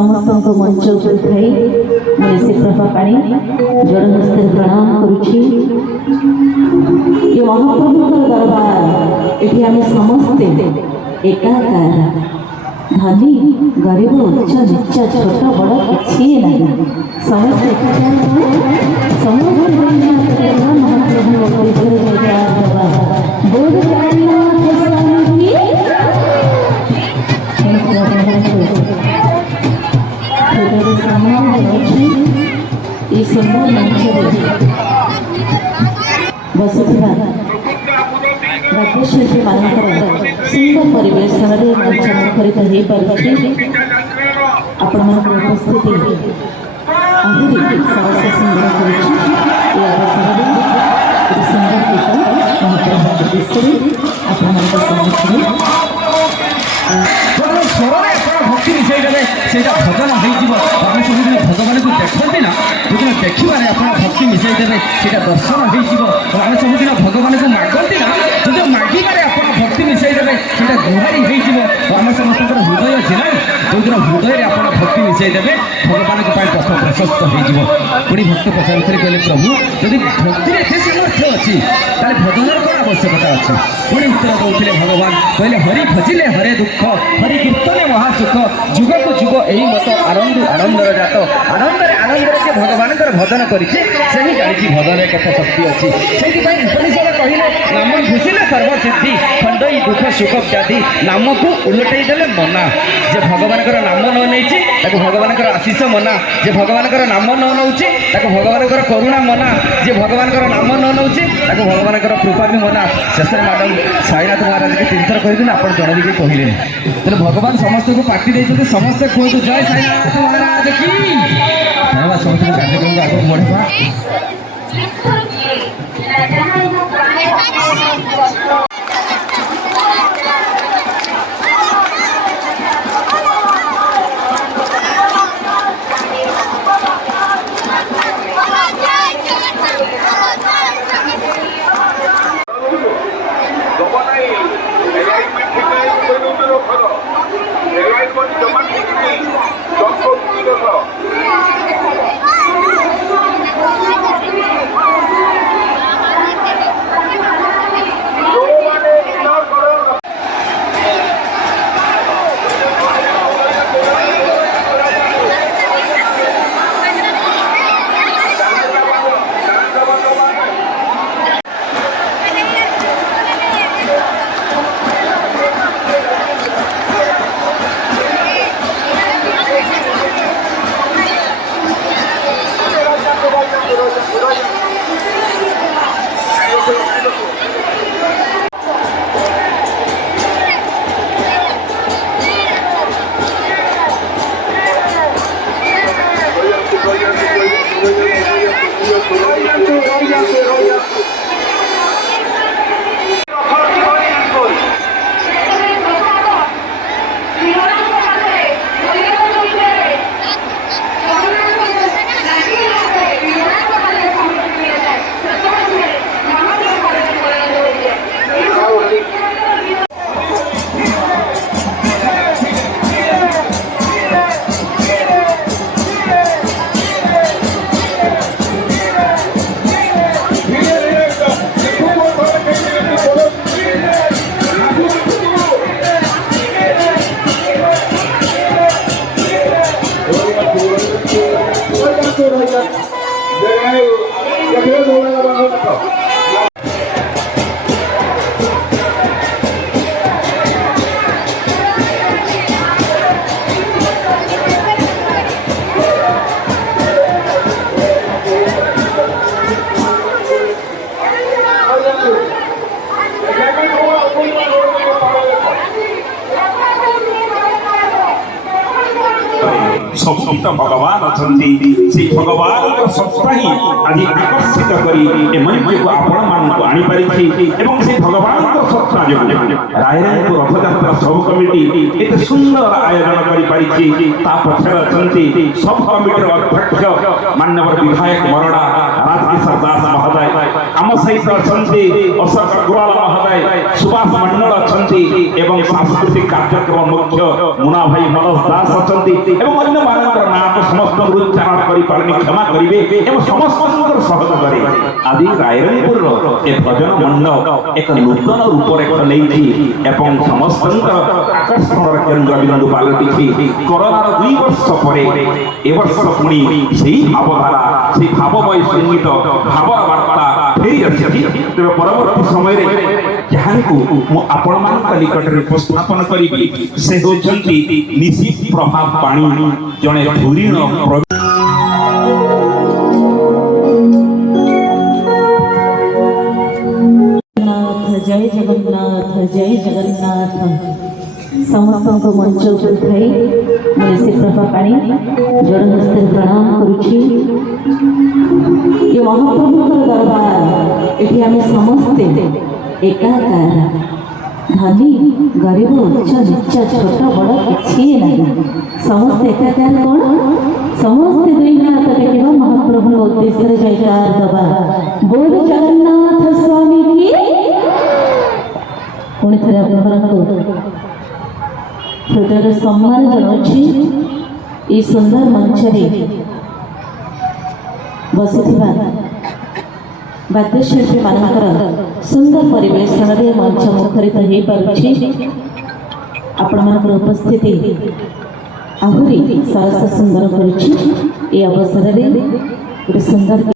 समस्त मंच उठाई मुझे प्रभा पाणी जोड़ हस्ते प्रणाम करुछि। ये महाप्रभु दरबार ये आम समस्ते एकाकार धनी गरीब उच्च नीच छोट बड़ कि समस्ते बसुवा नृत्यशिल्पी मानकर सुंदर परिवेशन मंच मुखरित हो पारे आपण उपस्थिति आहरी सरस सुंदर कर सुंदर गीत महाप्रभु विषय आपण भक्ति मिसाई देवे से भजन होमें सब दिन भगवान को देखते ना जो देखिबार आप भक्ति मिसाई देवे से दर्शन होमें सब दिन भगवान को मागती ना जो मागिबार आप भक्ति मिसाई देवे से गुहारी होमें समस्त हृदय जिला जो दिन हृदय आप भक्ति मिसाई देवे भगवान को पथ प्रशस्त हो पुणी भक्त पचार कहले प्रभु जदि भक्ति एत सामर्थ्य अच्छी ताले भजन कौन आवश्यकता अच्छी पुणी उत्तर दौले भगवान कहले हरि भजिले हरे दुख हरि कीर्तन महासुख जुग को जुग यही मत आनंद आनंदर जात आनंदर आनंदर से भगवान भजन करी जानी भजन केते शक्ति अच्छी से उपनिषद कहले नाम घुषिले सर्वसिद्धि खंडई दुख सुख व्याधि नाम को उलटई देले मना जे भगवान नाम न नहीं भगवान आशीष मना जे भगवान नाम न नौचे भगवान करुणा मना जे भगवान नाम न नौचे भगवान कृपा भी मना शेष मैडम साईनाथ महाराज के 3 थर कहते आप जन भी कहले तेरे भगवान समस्त को पार्टी देते समस्ते कहते जय साईनाथ महाराज की समस्त कार्यक्रम को आगे बढ़ा सबुत भगवान अच्छा से भगवान सत्ता ही आज आकर्षित कर मंच को आपण मानक आनीपारी से भगवान सत्ता जो रायरायपुर रथयात्रा सब कमिटी एत सुंदर आयोजन कर सब कमिटी अध्यक्ष माननीय विधायक मरड़ा राजकिशोर दास महोदय आम सहित अच्छा अशोक अग्रवाल महोदय सुभाष मंडल अच्छी एवं सांस्कृतिक कार्यक्रम मुख्य मुना भाई मनोज दास अच्छी एवं अन्य मानकर नाम को समस्त उच्चारण करि पारनी क्षमा करिवे एवं समस्त सहयोग करे आदि रायरंगपुर ए भजन मंडल एक नूतन रूपरेख नहीं एवं समस्त आकर्षण केन्द्र बिंदु पालटि कोरोनार 2 वर्ष पर ए वर्ष पुणी से भावधारा से भावमय संगीत भावर वार्ता फेरी आसी तेज परवर्ती समय आपण निकट में उपस्थापन करी से होचंती निशी प्रभाव पाणी जड़े धुरीण जय जगन्नाथ जय जगन्नाथ समस्त मंच उठाई मुझे प्रभा पाणी जड़े प्रणाम करुछि ये महाप्रभु दरबार ये आम समस्ते एकाकार धनी गरीब उच्च नीच छोट बड़ कि समस्ते एकाकार कौन समस्ते दुई हाथ टेक महाप्रभु उद्देश्य जयकार दबा बोल जगन्नाथ स्वामी की पुणी थे हृदय सम्मान जनाऊँगी ये सुंदर मंच बसी वाद्यशिल्पी मानकर सुंदर परिवेशन में मंच मुखरित हो पारुछि आपण मानकर उपस्थिति आहरी सरस सुंदर करुछि ए अवसर में सुंदर